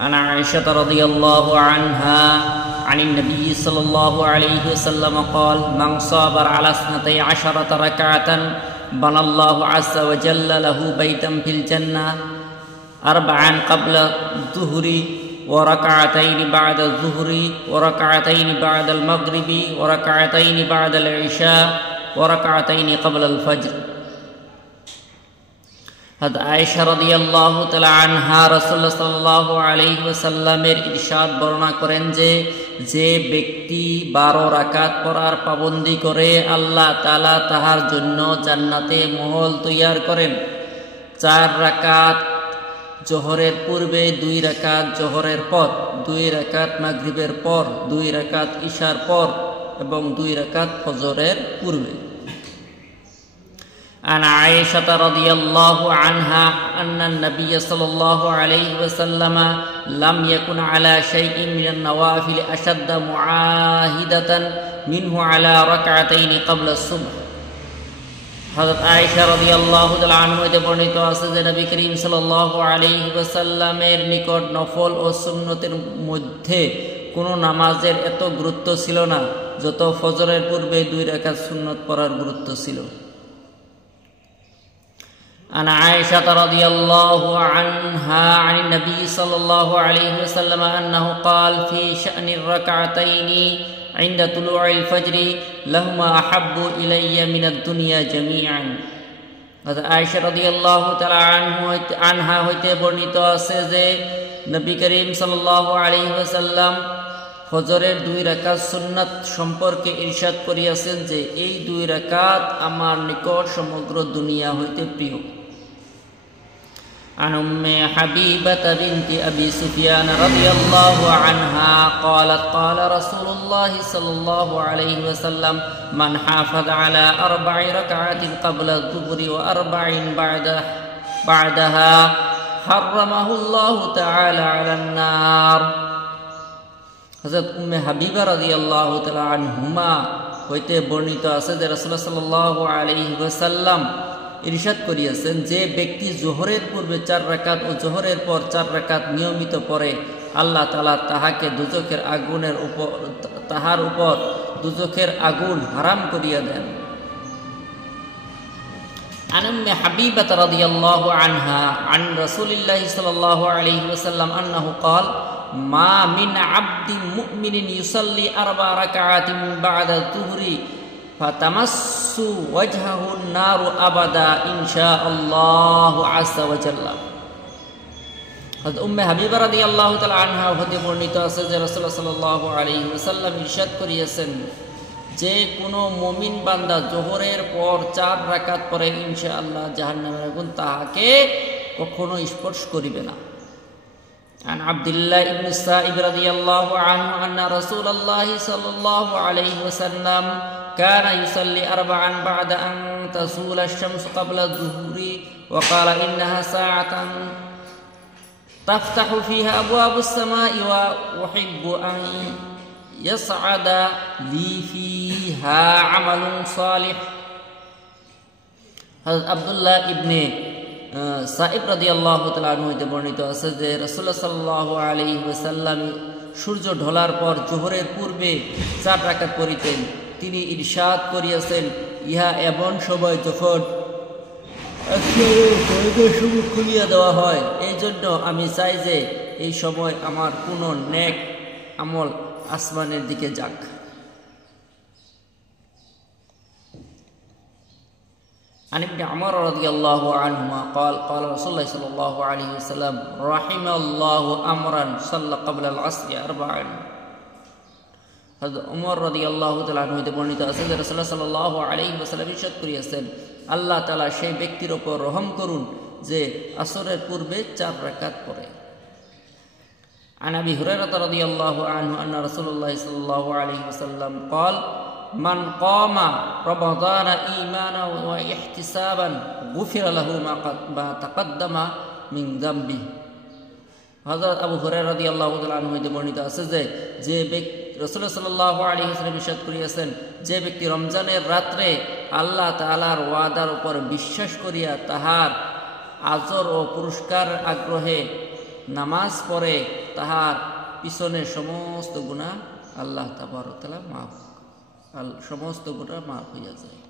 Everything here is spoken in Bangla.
عن عائشة رضي الله عنها عن النبي صلى الله عليه وسلم قال من صابر على 12 ركعة بنى الله عز وجل له بيتا في الجنة 4 قبل الظهر وركعتين بعد الظهر وركعتين بعد المغرب وركعتين بعد العشاء وركعتين قبل الفجر. হযরত আয়েশা রাদিয়াল্লাহু তাআলা আনহা রাসূলুল্লাহ সাল্লাল্লাহু আলাইহি ওয়াসাল্লামের ইরশাদ বর্ণনা করেন যে ব্যক্তি 12 রাকাত পড়ার পাবন্দি করে আল্লাহ তাআলা তাহার জন্য জান্নাতে মহল তৈয়ার করেন। 4 রাকাত জোহরের পূর্বে, 2 রাকাত জোহরের পর, 2 রাকাত মাগরিবের পর, 2 রাকাত ইশার পর এবং 2 রাকাত ফজরের পূর্বে। عن عائشة رضي الله عنها أن النبي صلى الله عليه وسلم لم يكن على شيء من النوافل أشد معاهدة منه على ركعتين قبل الصبح. হযরত আয়েশা রাদিয়াল্লাহু তাআলা আনহা হতে বর্ণিত আছে যে নবী করিম সাল্লাল্লাহু আলাইহি ওয়াসাল্লামের নিকট নফল ও সুন্নতের মধ্যে কোনো নামাজের এত গুরুত্ব ছিল না যত ফজরের পূর্বে 2 রাকাত সুন্নত পড়ার গুরুত্ব ছিল। عن عائشة رضي الله عنها عن النبي صلى الله عليه وسلم أنه قال في شأن الركعتين عند طلوع الفجر لهما أحب إلي من الدنيا جميعا. عائشة رضي الله تعالى عنها হইতে বর্ণিত আছে যে নবী করিম সাল্লাল্লাহু আলাইহি ওয়াসাল্লাম ফজরের 2 রাকাত সুন্নাত সম্পর্কে ইরশাদ করিয়াছেন যে এই 2 রাকাত আমার নিকট সমগ্র দুনিয়া হইতে প্রিয়। عن أم حبيبة بنت أبي سفيان رضي الله عنها قالت قال رسول الله صلى الله عليه وسلم من حافظ على 4 ركعات قبل الظهر و4 بعدها حرمه الله تعالى على النار. হযরত উম্মে হাবিবা রাদিয়াল্লাহু তাআলা আনহুমা হইতে বর্ণিত আছে যে রাসূলুল্লাহ সাল্লাল্লাহু আলাইহি ওয়াসাল্লাম ইরশাদ করিয়াছেন যে ব্যক্তি জোহরের পূর্বে 4 রাকাত ও জোহরের পর 4 রাকাত নিয়মিত পড়ে আল্লাহ তাআলা তাহাকে দুজকের আগুনের উপর তাহার উপর দুজকের আগুন হারাম করিয়া দেন। عن أم حبيبة رضي الله عنها عن رسول الله صلى الله عليه وسلم أنه قال ما من عبد مؤمن يصلي 4 ركعات بعد الظهر فتمس وجهه النار أبدا إن شاء الله عز وجل. হযরত উম্মে হাবিবা রাদিয়াল্লাহু তাআলা আনহা হতে বর্ণিত আছে যে রাসূলুল্লাহ সাল্লাল্লাহু আলাইহি ওয়াসাল্লাম ইরশাদ করিয়াছেন যে কোনো মুমিন বান্দা জোহরের পর 4 রাকাত পড়ে ইনশাআল্লাহ জাহান্নামের আগুন তাহাকে কখনো স্পর্শ করিবে না। عن عبد الله بن السائب رضي الله عنه أن رسول الله صلى الله عليه وسلم كان يصلي 4 بعد أن تزول الشمس قبل الظهر وقال إنها ساعة تفتح فيها أبواب السماء وأحب أن يصعد لي فيها عمل صالح. হযরত আব্দুল্লাহ ইবনে সাইব রাদিয়াল্লাহু তাআলা আনহু হতে বর্ণিত আছে যে রাসূলুল্লাহ সাল্লাল্লাহু আলাইহি ওয়াসাল্লাম সূর্য ঢলার পর জোহরের পূর্বে 4 রাকাত পড়িতেন। তিনি ইরশাদ করিয়াছেন ইহা এমন সময় যখন খুলিয়া দেওয়া হয়, এই জন্য আমি চাই যে এই সময় আমার কোনো নেক আমল আসমানের দিকে যাক। عن ابن عمر رضي الله عنهما قال قال رسول الله صلى الله عليه وسلم رحم الله أمرا صلى قبل العصر 4. হযরত ওমর রাদিয়াল্লাহু তাআলা আনহু হতে বর্ণিত আছে যে রাসূলুল্লাহ সাল্লাল্লাহু আলাইহি ওয়াসাল্লাম ইরশাদ করিয়াছেন আল্লাহ তাআলা সেই ব্যক্তির উপর রহম করুন যে আসরের পূর্বে 4 রাকাত পড়ে। عن أبي هريرة رضي الله عنه أن رسول الله صلى الله عليه وسلم قال من قام رمضان إيمانا واحتسابا غفر له ما تقدم من ذنبه. হযরত আবু হুরায়রা রাদিয়াল্লাহু তাআলা আনহু হতে বর্ণিত আছে যে ব্যক্তি রাসূলুল্লাহ সাল্লাল্লাহু আলাইহি ওয়াসাল্লাম ইরশাদ করিয়াছেন যে ব্যক্তি রমজানের রাত্রে আল্লাহ তাআলার ওয়াদার উপর বিশ্বাস করিয়া তাহার আজর ও পুরস্কার আগ্রহে নামাজ পড়ে তাহার পিছনের সমস্ত গুনাহ আল্লাহ তাবারক ওয়া তাআলা সমস্ত গুনাহ মাফ হইয়া যায়।